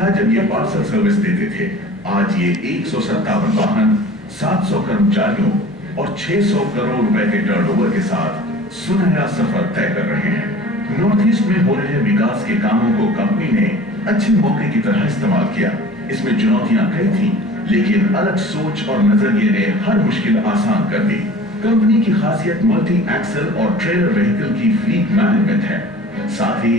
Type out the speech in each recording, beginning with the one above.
था जब ये पार्सल सर्विस देते थे। आज ये 157 वाहन, 700 कर्मचारियों और 600 करोड़ रुपए के टर्नओवर के साथ सुनहरा सफर तय कर रहे हैं। नॉर्थ ईस्ट में हो रहे विकास के कामों को कंपनी ने अच्छे मौके की तरह इस्तेमाल किया। इसमें चुनौतियां कई थी, लेकिन अलग सोच और नजरिए ने हर मुश्किल आसान कर दी। कंपनी की खासियत मल्टी एक्सल और ट्रेलर व्हीकल की फ्लीट मैनेजमेंट है। साथ ही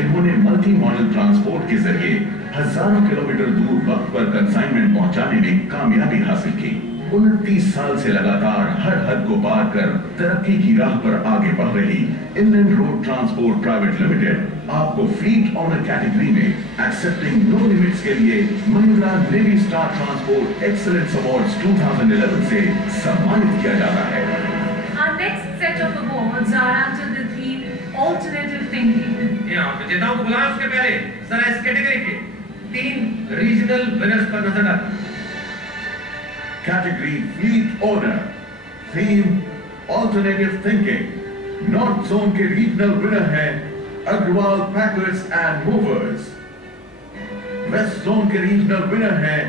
इन्होंने मल्टी मॉडल ट्रांसपोर्ट के जरिए हजारों किलोमीटर दूर वक्त पर कंसाइनमेंट पहुंचाने में कामयाबी हासिल की। 29 साल से लगातार हर हद को पार कर तरक्की की राह पर आगे बढ़ रही inland road transport private limited आपको फ्लीट ऑनर कैटेगरी में एक्सेप्टिंग नो लिमिट्स के लिए Mahindra navy star transport excellence awards 2011 से सम्मानित किया जाता है। Our next set of awards are under the theme Alternative Thinking। यहाँ विजेताओं को बुलाएं, उसके पहले जरा इस कैटेगरी के 3 रीजनल विनर्स पर नजर डालें। Category Fleet Owner, Theme Alternative Thinking। North zone के रीजनल विनर हैं Agarwal packers and movers. West zone के रीजनल विनर हैं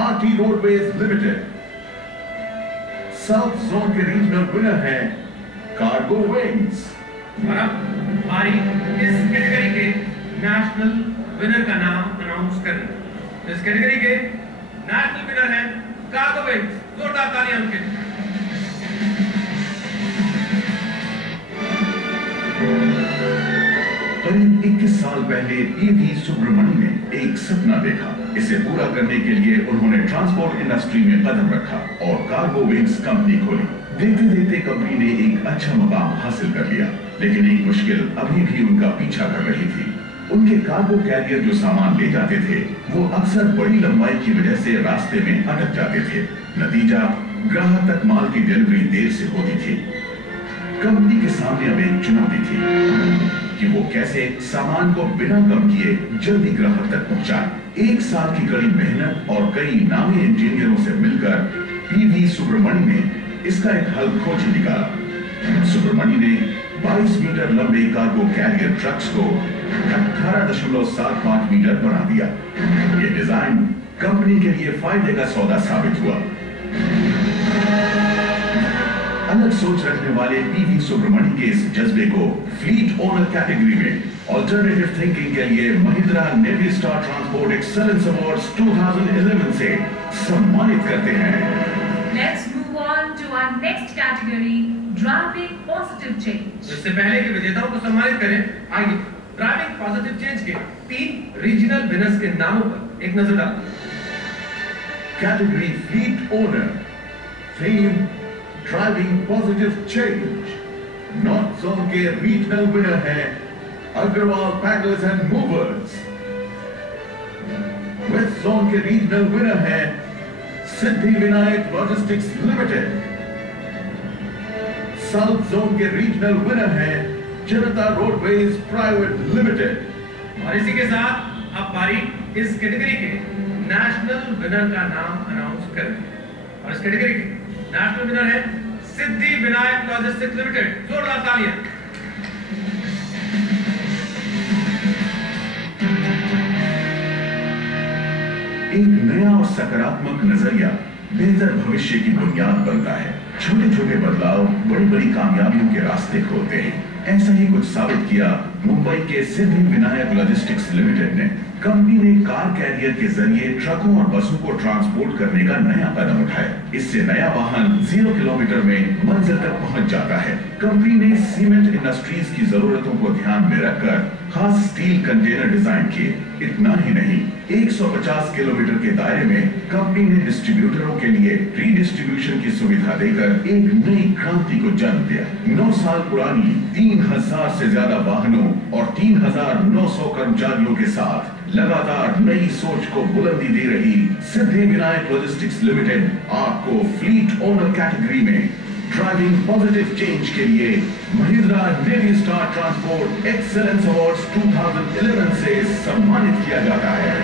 RT roadways limited. South zone के रीजनल विनर हैं कार्गो विंग्स। और अब हमारी इस कैटेगरी के नेशनल विनर का नाम अनाउंस करें। इस कैटेगरी के नेशनल विनर हैं कार्गो विंग्स। जोरदार तालियां उनके लिए। करीब 21 साल पहले पीवी सुब्रमण्यम ने एक सपना देखा। इसे पूरा करने के लिए उन्होंने ट्रांसपोर्ट इंडस्ट्री में कदम रखा और कार्गो विंग्स कंपनी खोली। देखते देखते कंपनी ने एक अच्छा मुकाम हासिल कर लिया, लेकिन एक मुश्किल अभी भी उनका पीछा कर रही थी। उनके कार्गो कैरियर जो सामान ले जाते थे वो अक्सर बड़ी लंबाई की वजह से रास्ते में अटक जाते थे। नतीजा, ग्राहक तक माल की डिलीवरी देर से होती थी। कंपनी के सामने अब एक चुनौती थी कि वो कैसे सामान को बिना कम किए जल्दी ग्राहक तक पहुंचाए। 1 साल की कड़ी मेहनत और कई नामी इंजीनियरों से मिलकर पीवी सुब्रमण्यम ने इसका एक हल खोज निकाला। सुब्रमण्यम ने 22 मीटर लंबे कार्गो कैरियर ट्रक्स को 18.75 मीटर बना दिया। ये डिजाइन कंपनी के लिए फायदे का सौदा साबित हुआ। अलग सोच रखने वाले पीवी सुब्रमण्यम के इस जज्बे को फ्लीट ओनर कैटेगरी में ऑल्टरनेटिव थिंकिंग के लिए Mahindra navy star transport excellence awards 2011 से सम्मानित करते हैं। Let's move on to our next category, driving positive change। इससे पहले कि विजेताओं को सम्मानित करें, आइए ड्राइविंग पॉजिटिव चेंज के 3 रीजनल विनर्स के नामों पर एक नजर डालें। Category fleet owner, theme driving positive change. North zone के रीजनल विनर हैं Agarwal packers and movers. West zone के रीजनल विनर हैं Siddhi Vinayak logistics limited. South zone के रीजनल विनर हैं जनता रोडवेज प्राइवेट लिमिटेड। और इसी के साथ अब बारी इस कैटेगरी के नेशनल विनर का नाम अनाउंस करें। और इस कैटेगरी के नेशनल विनर है सिद्धि विनायक लॉजिस्टिक्स लिमिटेड। जोरदार तालियां। एक नया और सकारात्मक नजरिया बेहतर भविष्य की बुनियाद बनता है। छोटे छोटे बदलाव बड़ी बड़ी कामयाबियों के रास्ते खोलते हैं। ऐसा ही कुछ साबित किया मुंबई के सिद्धि विनायक लॉजिस्टिक्स लिमिटेड ने। कंपनी ने कार कैरियर के जरिए ट्रकों और बसों को ट्रांसपोर्ट करने का नया कदम उठाया। इससे नया वाहन 0 किलोमीटर में मंजिल तक पहुंच जाता है। कंपनी ने सीमेंट इंडस्ट्रीज की जरूरतों को ध्यान में रखकर खास स्टील कंटेनर डिजाइन किए। इतना ही नहीं, 150 किलोमीटर के दायरे में कंपनी ने डिस्ट्रीब्यूटरों के लिए रीडिस्ट्रीब्यूशन की सुविधा देकर एक नई क्रांति को जन्म दिया। 9 साल पुरानी 3000 से ज्यादा वाहनों और 3900 कर्मचारियों के साथ लगातार नई सोच को बुलंदी दे रही सिद्धि विनायक लॉजिस्टिक्स लिमिटेड आपको फ्लीट ओनर कैटेगरी में ड्राइविंग पॉजिटिव चेंज के लिए Mahindra navy star transport excellence awards 2011 से सम्मानित किया जाता है।